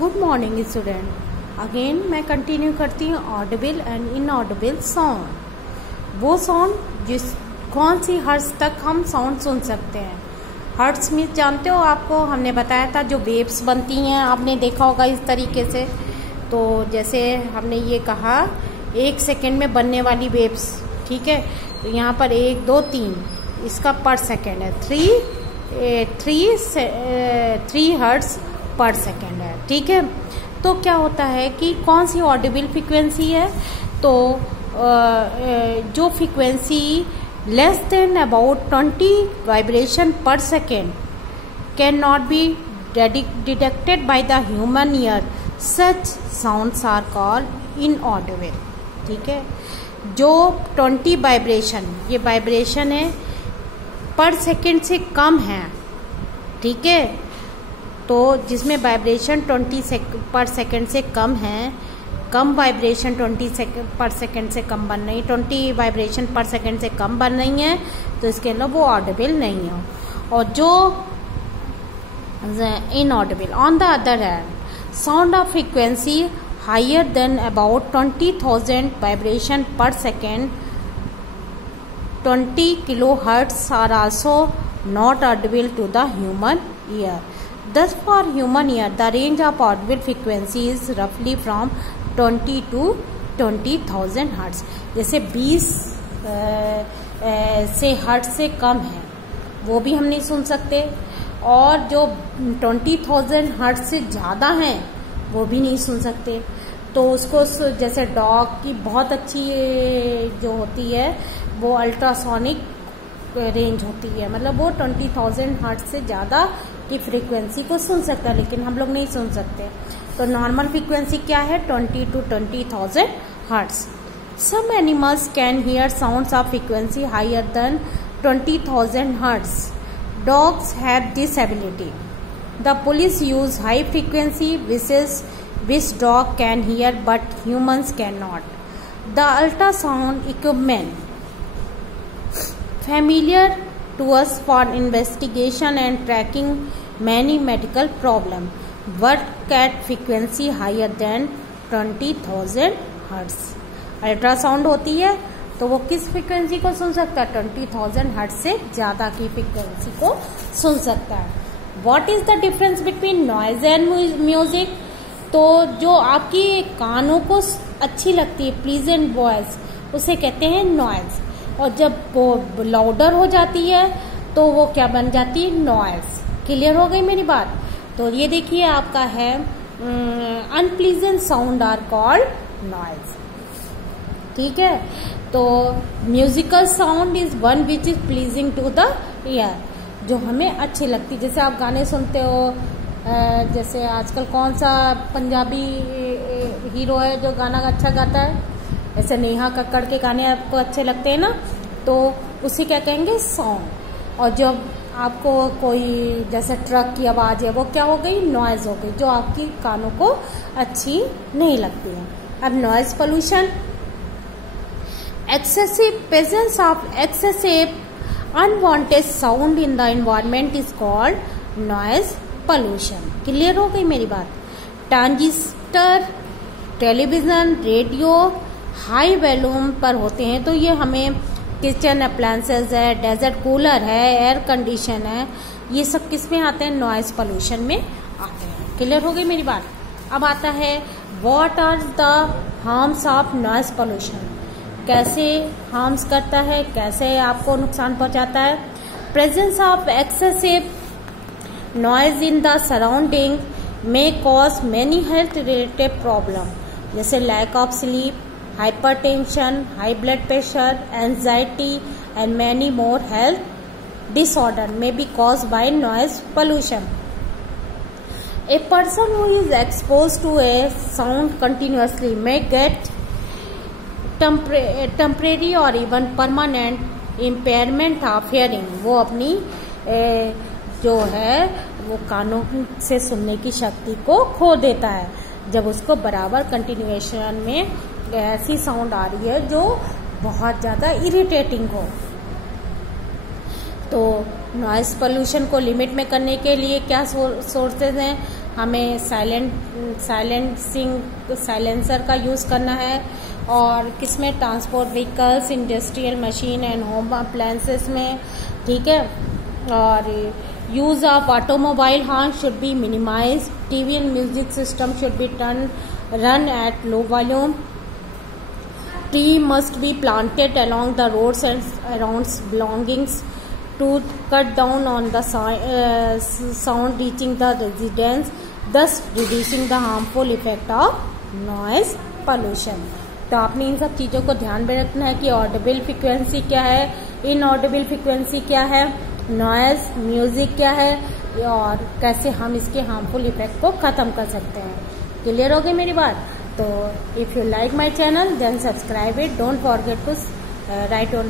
Good morning student. Again मैं continue करती हूँ ऑडिबल एंड इनऑडिबल साउंड। वो साउंड जिस कौन सी हर्ट्ज तक हम साउंड सुन सकते हैं। हर्ट्ज में जानते हो, आपको हमने बताया था जो वेव्स बनती हैं, आपने देखा होगा इस तरीके से। तो जैसे हमने ये कहा 1 सेकेंड में बनने वाली वेव्स, ठीक है। तो यहाँ पर 1 2 3 इसका पर सेकेंड है, 3 हर्ट्ज पर सेकेंड है, ठीक है। तो क्या होता है कि कौन सी ऑडिबल फ्रीक्वेंसी है, तो जो frequency less than about 20 vibration per second can not be detected by the human ear, such sounds are called inaudible, ठीक है। जो 20 वाइब्रेशन, ये वाइब्रेशन है पर सेकेंड से कम है, ठीक है। तो जिसमें वाइब्रेशन 20 पर सेकेंड से कम है, कम वाइब्रेशन 20 पर सेकेंड से कम बन रही, 20 वाइब्रेशन पर सेकेंड से कम बन रही है, तो इसके अंदर वो ऑडिबल नहीं है। और जो inaudible, on the other hand, sound of frequency higher than about 20,000 vibration per second 20 kilohertz are also not audible to the human ear. Thus, for human ear, the range of audible frequency is roughly from 20 to 20,000 hertz. जैसे 20 से hertz से कम है वो भी हम नहीं सुन सकते, और जो 20,000 हर्ट्ज से ज़्यादा हैं वो भी नहीं सुन सकते। तो उसको जैसे डॉग की बहुत अच्छी जो होती है वो अल्ट्रासोनिक रेंज होती है, मतलब वो 20,000 हर्ट्ज से ज़्यादा की फ्रीक्वेंसी को सुन सकता है, लेकिन हम लोग नहीं सुन सकते। तो नॉर्मल फ्रीक्वेंसी क्या है, 20 to 20,000 hertz. Some animals can hear sounds of frequency higher than 20,000 hertz. Dogs have this ability. The police use high frequency which dog can hear but humans cannot. The ultrasound equipment familiar to us for investigation and tracking many medical problems work at frequency higher than 20,000 hertz. Ultrasound होती है तो वो किस frequency को सुन सकता है, 20,000 hertz से ज्यादा की फ्रीक्वेंसी को सुन सकता है। What is the difference between noise and music? तो जो आपकी कानों को अच्छी लगती है प्लीजेंट वॉइस, उसे कहते हैं नॉइज, और जब वो लाउडर हो जाती है तो वो क्या बन जाती है, नॉइज। क्लियर हो गई मेरी बात? तो ये देखिए आपका है unpleasant sound are called noise, ठीक है। तो musical sound is one which is pleasing to the ear, जो हमें अच्छी लगती है। जैसे आप गाने सुनते हो, जैसे आजकल कौन सा पंजाबी हीरो है जो गाना अच्छा गाता है, ऐसे नेहा कक्कड़ के गाने आपको अच्छे लगते हैं ना, तो उसे क्या कहेंगे, सॉन्ग। और जब आपको कोई जैसे ट्रक की आवाज़ है वो क्या हो गई, नॉइज हो गई, जो आपकी कानों को अच्छी नहीं लगती है। अब noise pollution, excessive presence of excessive unwanted sound in the environment is called noise pollution. Clear हो गई मेरी बात? Transistor, television, radio high volume पर होते हैं, तो ये हमें किचन अप्लायंसेस है, डेजर्ट कूलर है, एयर कंडीशन है, ये सब किस में आते हैं, नॉइज पोल्यूशन में आते हैं। क्लियर हो गई मेरी बात? अब आता है what are the harms of noise pollution, कैसे हार्म्स करता है, कैसे आपको नुकसान पहुंचाता है। Presence of excessive noise in the surrounding may cause many health related problem, जैसे lack of sleep, hypertension, high blood pressure, anxiety and many more health disorder may be caused by noise pollution. A person who is exposed to a sound continuously may get temporary or even permanent impairment of hearing. वो अपनी जो है वो कानों से सुनने की शक्ति को खो देता है, जब उसको बराबर कंटिन्यूएशन में ऐसी साउंड आ रही है जो बहुत ज़्यादा इरिटेटिंग हो। तो नॉइस पोल्यूशन को लिमिट में करने के लिए क्या सोर्सेज हैं, हमें साइलेंसर का यूज़ करना है, और किसमें, transport vehicles, industrial machine and home appliances में, ठीक है। और use of automobile horn should be minimize, TV and music system should be run at low volume, tree must be planted along the roads and around belongings to cut down on the sound reaching the residents, thus reducing the harmful effect of noise pollution। तो आपने इन सब चीज़ों को ध्यान में रखना है कि ऑडिबल फ्रिक्वेंसी क्या है, इनऑडिबल फ्रिक्वेंसी क्या है, नॉइज म्यूजिक क्या है, और कैसे हम इसके हार्मफुल इफेक्ट को ख़त्म कर सकते हैं। क्लियर हो गई मेरी बात? तो if you like my channel then subscribe it, don't forget to write your name.